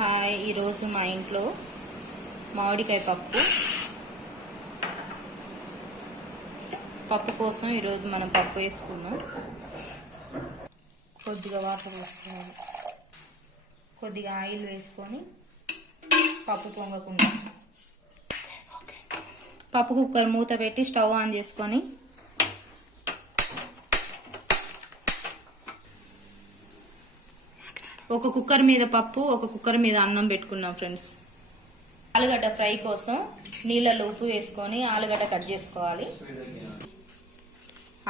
Hi, ఈరోజు మా ఇంట్లో మామిడికాయ పప్పు కోసం ఈరోజు మనం పప్పు వేసుకున్నాం. కొద్దిగా వాటర్ వేసుకోవాలి, కొద్దిగా ఆయిల్ వేసుకొని పప్పు పొంగకుండా పప్పు కుక్కర్ మూత పెట్టి స్టవ్ ఆన్ చేసుకొని ఒక కుక్కర్ మీద పప్పు, ఒక కుక్కర్ మీద అన్నం పెట్టుకున్నాం ఫ్రెండ్స్. ఆలుగడ్డ ఫ్రై కోసం నీళ్ళలో ఉప్పు వేసుకొని ఆలుగడ్డ కట్ చేసుకోవాలి.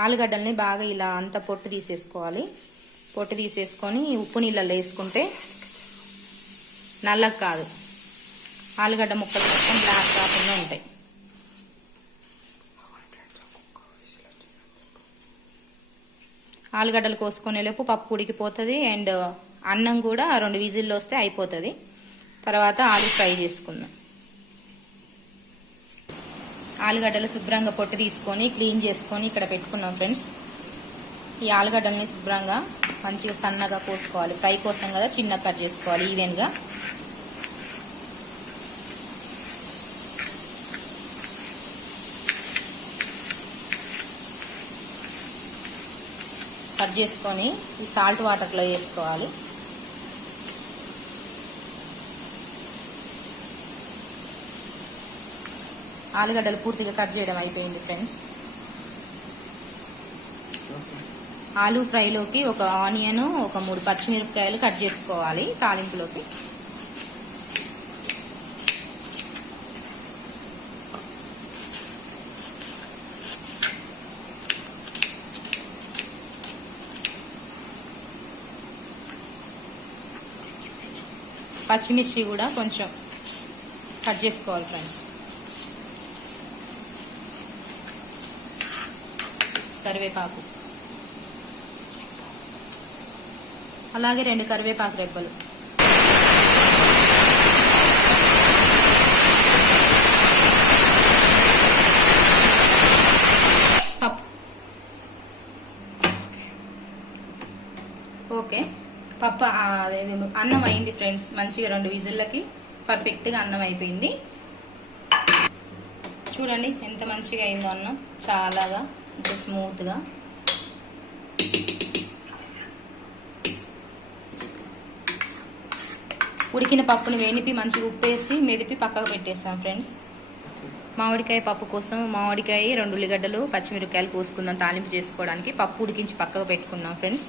ఆలుగడ్డల్ని బాగా ఇలా అంత పొట్టు తీసేసుకోవాలి. పొట్టు తీసేసుకొని ఉప్పు నీళ్ళలో వేసుకుంటే నల్లగా కాదు, ఆలుగడ్డ ముక్కలు మొత్తం బ్లాక్ కాకుండా ఉంటాయి. ఆలుగడ్డలు కోసుకునే లోపు పప్పు ఉడికిపోతుంది అండ్ అన్నం కూడా 2 విజిల్లు వస్తే అయిపోతుంది. తర్వాత ఆలు ఫ్రై చేసుకుందాం. ఆలుగడ్డలు శుభ్రంగా పొట్టు తీసుకొని క్లీన్ చేసుకొని ఇక్కడ పెట్టుకున్నాం ఫ్రెండ్స్. ఈ ఆలుగడ్డల్ని శుభ్రంగా మంచిగా సన్నగా కోసుకోవాలి. ఫ్రై కోసం కదా చిన్నగా కట్ చేసుకోవాలి ఈవెన్గా. కట్ చేసుకొని ఈ సాల్ట్ వాటర్లో వేసుకోవాలి. ఆలుగడ్డలు పూర్తిగా కట్ చేయడం అయిపోయింది ఫ్రెండ్స్. ఆలు ఫ్రైలోకి ఒక ఆనియన్, ఒక 3 పచ్చిమిరపకాయలు కట్ చేసుకోవాలి తాలింపులోకి. పచ్చిమిర్చి కూడా కొంచెం కట్ చేసుకోవాలి ఫ్రెండ్స్. కరివేపాకు, అలాగే 2 కరివేపాకు రెబ్బలు. ఓకే, పప్పు అన్నం అయింది ఫ్రెండ్స్. మంచిగా 2 విజిల్లకి పర్ఫెక్ట్గా అన్నం అయిపోయింది. చూడండి ఎంత మంచిగా అయిందో అన్నం, చాలాగా స్మూత్గా. ఉడికిన పప్పును వేనిపి మంచిగా ఉప్పేసి మెదిపి పక్కకు పెట్టేస్తాం ఫ్రెండ్స్. మామిడికాయ పప్పు కోసం మామిడికాయ, 2 ఉల్లిగడ్డలు, పచ్చిమిరపకాయలు కోసుకుందాం తాలింపు చేసుకోవడానికి. పప్పు ఉడికించి పక్కకు పెట్టుకున్నాం ఫ్రెండ్స్.